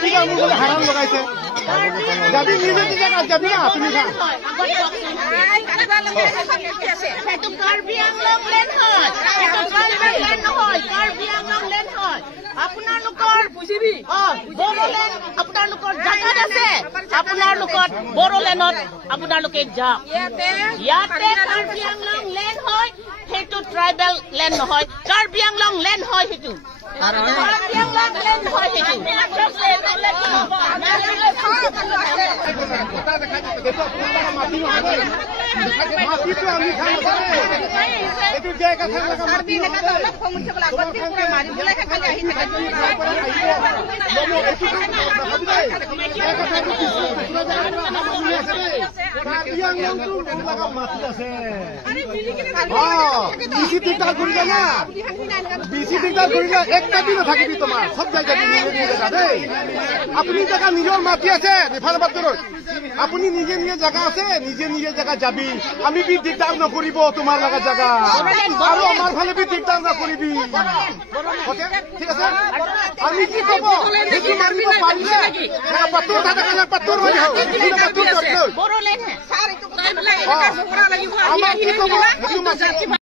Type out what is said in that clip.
ঠিক আছে মোৰ বোলে হাৰাম লগাইছে যাবি নিজে নিজে কাজ যাবি না তুমি সেইটো কাৰ্বি আংলং লেন হয় লেন নহয় কাৰ্বি আংলং লেন হয় আপোনালোকৰ বড়োলেণ্ড আপোনালোকৰ জাগাত আছে আপোনালোকৰ বড়োলেণ্ডত আপোনালোকে যাওক ইয়াতে কাৰ্বি আংলং লেন হয় সেইটো ট্ৰাইবেল লেণ্ড নহয় কাৰ্বি আংলং লেন হয় সেইটো কাৰ্বি আংলং লেন হয় সেইটো মাটিটো আমি খাই এইটো যে কথা মাটি বেছি দিগদাৰ কৰিলে না বেছি দিগদাৰ কৰিলে একটা দিন থাকিবি তোমাৰ সব জায়গা জেগা দেই আপুনি জেগা নিজৰ মাটি আছে ইফালে বাটৰত আপুনি নিজে নিজে জেগা আছে নিজে নিজে জেগা যাবি আমি বি দিগদাৰ নকৰিব তোমাৰ লগা জেগা আৰু আমাৰ ফালে বি দিগদাৰ নকৰিবি ঠিক আছে আমি কি কব সেইটো মাৰিব পাৰিলে পাত্তৰ থাকে পাত্তৰ হৈ আমাৰ কি কব